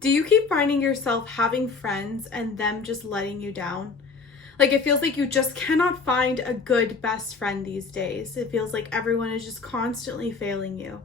Do you keep finding yourself having friends and them just letting you down? Like it feels like you just cannot find a good best friend these days. It feels like everyone is just constantly failing you.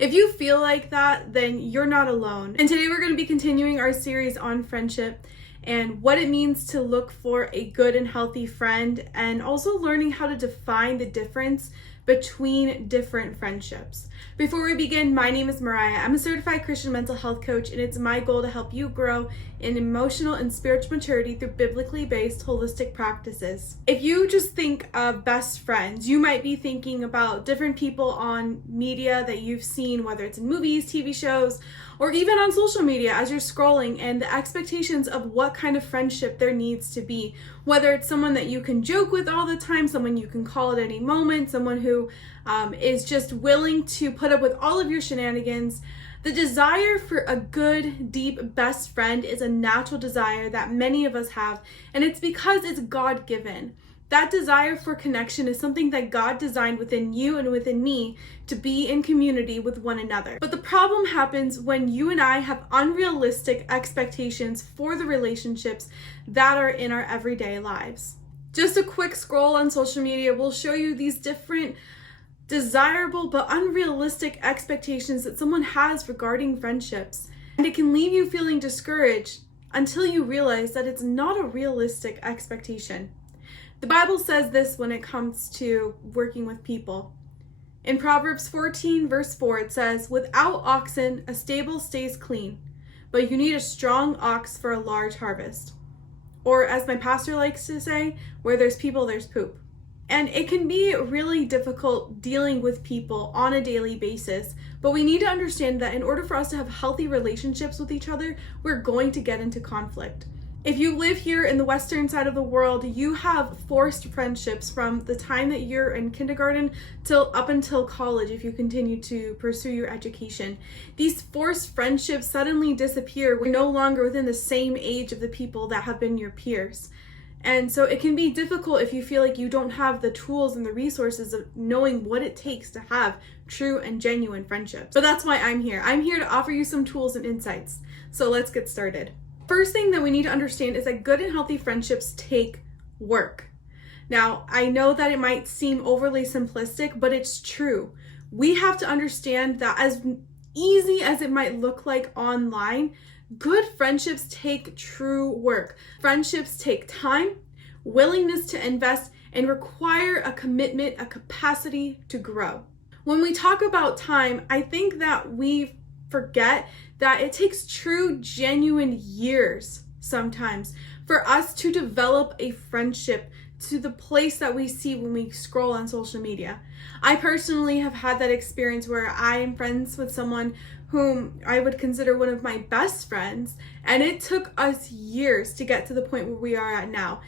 If you feel like that, then you're not alone. And today we're going to be continuing our series on friendship and what it means to look for a good and healthy friend, and also learning how to define the difference between different friendships. Before we begin, my name is Mariah. I'm a certified Christian mental health coach, and it's my goal to help you grow in emotional and spiritual maturity through biblically based holistic practices. If you just think of best friends, you might be thinking about different people on media that you've seen, whether it's in movies, TV shows, or even on social media as you're scrolling, and the expectations of what kind of friendship there needs to be. Whether it's someone that you can joke with all the time, someone you can call at any moment, someone who is just willing to put up with all of your shenanigans. The desire for a good, deep best friend is a natural desire that many of us have, and it's because it's God-given. That desire for connection is something that God designed within you and within me to be in community with one another. But the problem happens when you and I have unrealistic expectations for the relationships that are in our everyday lives. Just a quick scroll on social media will show you these different desirable but unrealistic expectations that someone has regarding friendships. And it can leave you feeling discouraged until you realize that it's not a realistic expectation. The Bible says this when it comes to working with people. In Proverbs 14 verse 4, it says, "Without oxen, a stable stays clean, but you need a strong ox for a large harvest." Or as my pastor likes to say, where there's people, there's poop. And it can be really difficult dealing with people on a daily basis, but we need to understand that in order for us to have healthy relationships with each other, we're going to get into conflict. If you live here in the western side of the world, you have forced friendships from the time that you're in kindergarten till up until college if you continue to pursue your education. These forced friendships suddenly disappear when you're no longer within the same age of the people that have been your peers. And so it can be difficult if you feel like you don't have the tools and the resources of knowing what it takes to have true and genuine friendships. But that's why I'm here. I'm here to offer you some tools and insights. So let's get started. First thing that we need to understand is that good and healthy friendships take work. Now, I know that it might seem overly simplistic, but it's true. We have to understand that as easy as it might look like online, good friendships take true work. Friendships take time, willingness to invest, and require a commitment, a capacity to grow. When we talk about time, I think that we forget that it takes true, genuine years sometimes for us to develop a friendship to the place that we see when we scroll on social media. I personally have had that experience where I am friends with someone whom I would consider one of my best friends, and it took us years to get to the point where we are at now.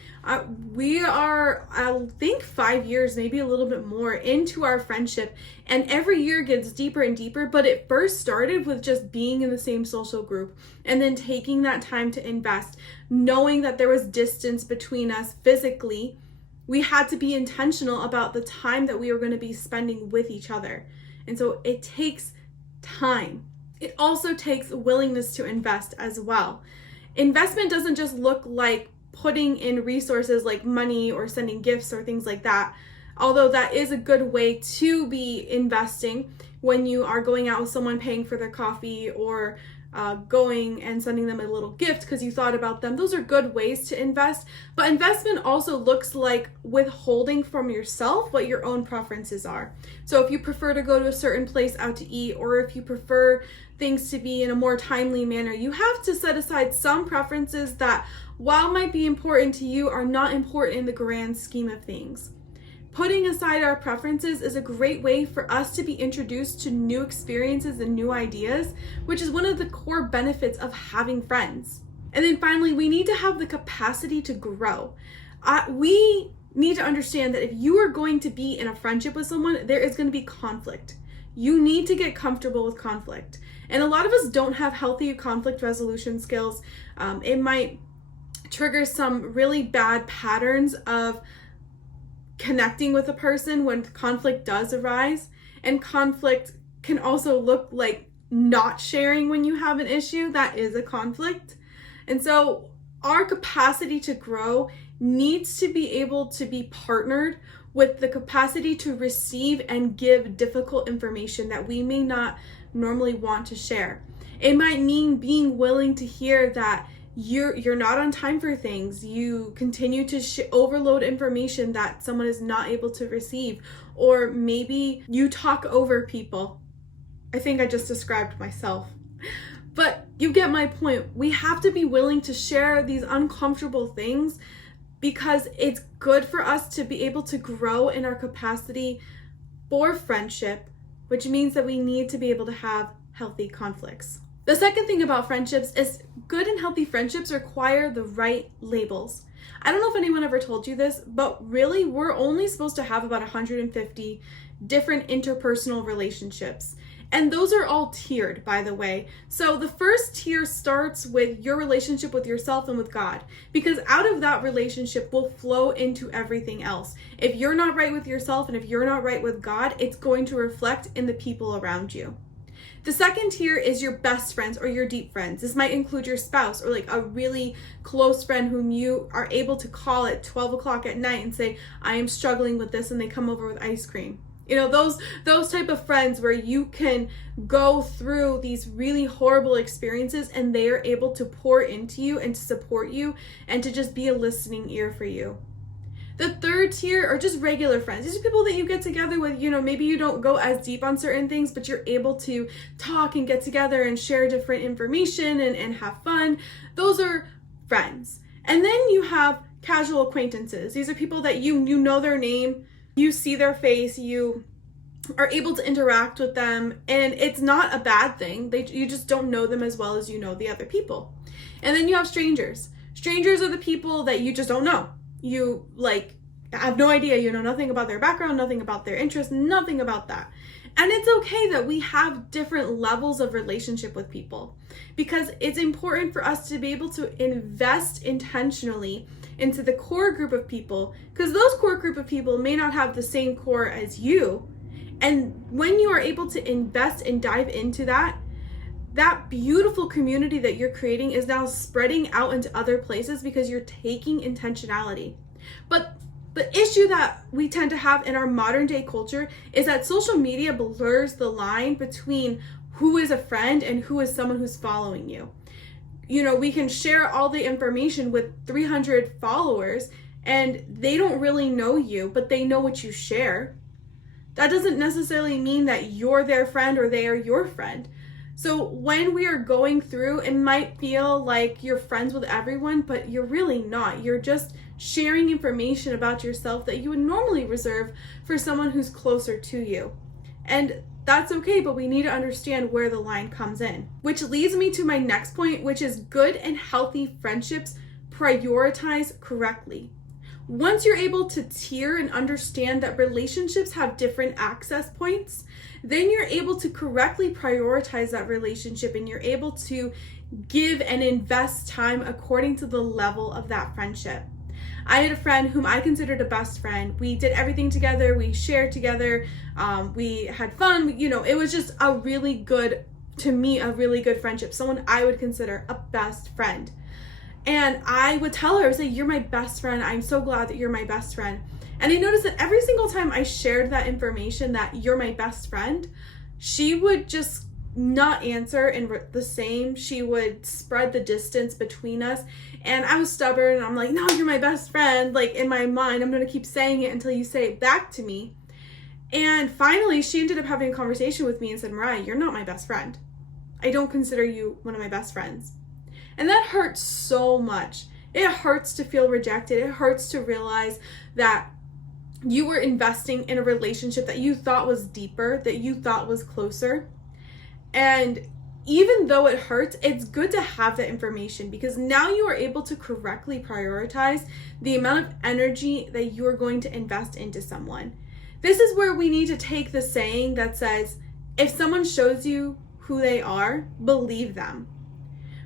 We are, I think, 5 years, maybe a little bit more into our friendship, and every year gets deeper and deeper, but it first started with just being in the same social group, and then taking that time to invest, knowing that there was distance between us physically. We had to be intentional about the time that we were going to be spending with each other. And so it takes time. It also takes willingness to invest as well. Investment doesn't just look like putting in resources like money or sending gifts or things like that, although that is a good way to be investing when you are going out with someone, paying for their coffee, or going and sending them a little gift because you thought about them. Those are good ways to invest. But investment also looks like withholding from yourself what your own preferences are. So if you prefer to go to a certain place out to eat, or if you prefer things to be in a more timely manner, you have to set aside some preferences that, while might be important to you, are not important in the grand scheme of things. Putting aside our preferences is a great way for us to be introduced to new experiences and new ideas, which is one of the core benefits of having friends. And then finally, we need to have the capacity to grow. We need to understand that if you are going to be in a friendship with someone, there is going to be conflict. You need to get comfortable with conflict. And a lot of us don't have healthy conflict resolution skills. It might trigger some really bad patterns of connecting with a person when conflict does arise. And conflict can also look like not sharing when you have an issue, that is a conflict. And so our capacity to grow needs to be able to be partnered with the capacity to receive and give difficult information that we may not normally want to share. It might mean being willing to hear that you're not on time for things. You continue to overload information that someone is not able to receive, or maybe you talk over people. I think I just described myself. But you get my point. We have to be willing to share these uncomfortable things because it's good for us to be able to grow in our capacity for friendship, which means that we need to be able to have healthy conflicts. The second thing about friendships is good and healthy friendships require the right labels. I don't know if anyone ever told you this, but really we're only supposed to have about 150 different interpersonal relationships. And those are all tiered, by the way. So the first tier starts with your relationship with yourself and with God, because out of that relationship will flow into everything else. If you're not right with yourself and if you're not right with God, it's going to reflect in the people around you. The second tier is your best friends or your deep friends. This might include your spouse or like a really close friend whom you are able to call at 12 o'clock at night and say, I am struggling with this, and they come over with ice cream. You know, those type of friends where you can go through these really horrible experiences and they are able to pour into you and to support you and to just be a listening ear for you. The third tier are just regular friends. These are people that you get together with, you know, maybe you don't go as deep on certain things, but you're able to talk and get together and share different information and have fun. Those are friends. And then you have casual acquaintances. These are people that you know their name, you see their face, you are able to interact with them, and it's not a bad thing. You just don't know them as well as you know the other people. And then you have strangers. Strangers are the people that you just don't know. You have no idea, you know nothing about their background, nothing about their interests, nothing about that. And it's okay that we have different levels of relationship with people, because it's important for us to be able to invest intentionally into the core group of people, because those core group of people may not have the same core as you. And when you are able to invest and dive into that beautiful community that you're creating is now spreading out into other places because you're taking intentionality. But the issue that we tend to have in our modern day culture is that social media blurs the line between who is a friend and who is someone who's following you. You know, we can share all the information with 300 followers and they don't really know you, but they know what you share. That doesn't necessarily mean that you're their friend or they are your friend. So when we are going through, it might feel like you're friends with everyone, but you're really not. You're just sharing information about yourself that you would normally reserve for someone who's closer to you. And that's okay, but we need to understand where the line comes in. Which leads me to my next point, which is good and healthy friendships prioritize correctly. Once you're able to tier and understand that relationships have different access points, then you're able to correctly prioritize that relationship and you're able to give and invest time according to the level of that friendship. I had a friend whom I considered a best friend. We did everything together. We shared together. We had fun. You know, it was just a really good friendship. Someone I would consider a best friend. And I would tell her, I would say, you're my best friend. I'm so glad that you're my best friend. And I noticed that every single time I shared that information, that you're my best friend, she would just not answer in the same. She would spread the distance between us. And I was stubborn and I'm like, no, you're my best friend. Like in my mind, I'm going to keep saying it until you say it back to me. And finally, she ended up having a conversation with me and said, Mariah, you're not my best friend. I don't consider you one of my best friends. And that hurts so much. It hurts to feel rejected. It hurts to realize that you were investing in a relationship that you thought was deeper, that you thought was closer. And even though it hurts, it's good to have that information because now you are able to correctly prioritize the amount of energy that you are going to invest into someone. This is where we need to take the saying that says, if someone shows you who they are, believe them.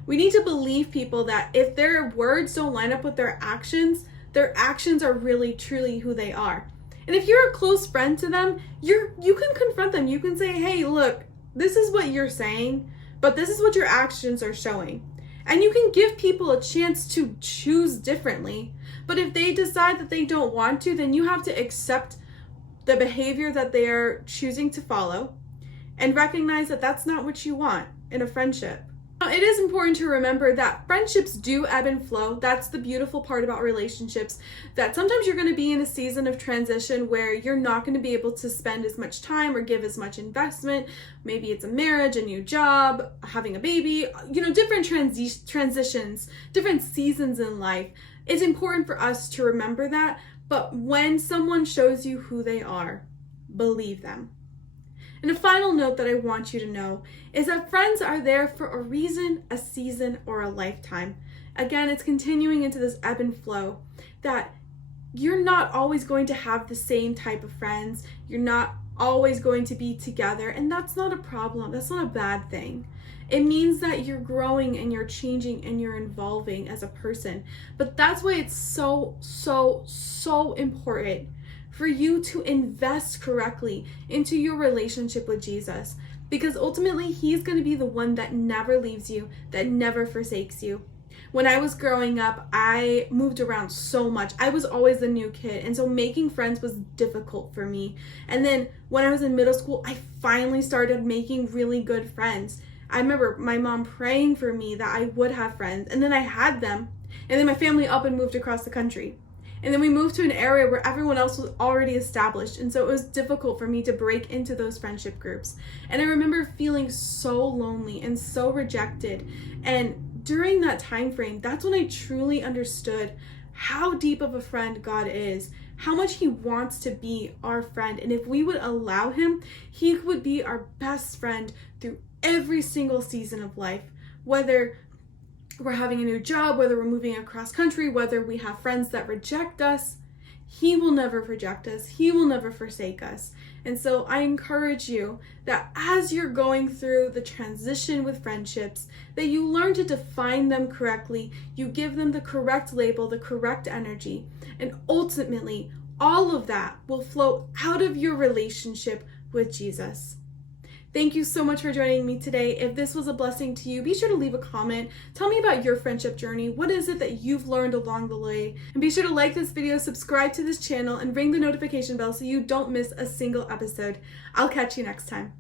We need to believe people that if their words don't line up with their actions are really truly who they are. And if you're a close friend to them, you can confront them. You can say, hey, look, this is what you're saying, but this is what your actions are showing. And you can give people a chance to choose differently. But if they decide that they don't want to, then you have to accept the behavior that they are choosing to follow and recognize that that's not what you want in a friendship. Now, it is important to remember that friendships do ebb and flow. That's the beautiful part about relationships, that sometimes you're going to be in a season of transition where you're not going to be able to spend as much time or give as much investment. Maybe it's a marriage, a new job, having a baby, different transitions, different seasons in life. It's important for us to remember that. But when someone shows you who they are, believe them. And a final note that I want you to know is that friends are there for a reason, a season, or a lifetime. Again, it's continuing into this ebb and flow, that you're not always going to have the same type of friends. You're not always going to be together, and that's not a problem. That's not a bad thing. It means that you're growing and you're changing and you're evolving as a person. But that's why it's so, so, so important for you to invest correctly into your relationship with Jesus, because ultimately he's going to be the one that never leaves you, that never forsakes you. When I was growing up, I moved around so much. I was always the new kid, and so making friends was difficult for me. And then when I was in middle school, I finally started making really good friends. I remember my mom praying for me that I would have friends, and then I had them, and then my family up and moved across the country. And then we moved to an area where everyone else was already established. And so it was difficult for me to break into those friendship groups. And I remember feeling so lonely and so rejected. And during that time frame, that's when I truly understood how deep of a friend God is, how much he wants to be our friend. And if we would allow him, he would be our best friend through every single season of life, whether we're having a new job, whether we're moving across country, whether we have friends that reject us. He will never reject us. He will never forsake us. And so I encourage you that as you're going through the transition with friendships, that you learn to define them correctly, you give them the correct label, the correct energy, and ultimately all of that will flow out of your relationship with Jesus. Thank you so much for joining me today. If this was a blessing to you, be sure to leave a comment. Tell me about your friendship journey. What is it that you've learned along the way? And be sure to like this video, subscribe to this channel, and ring the notification bell so you don't miss a single episode. I'll catch you next time.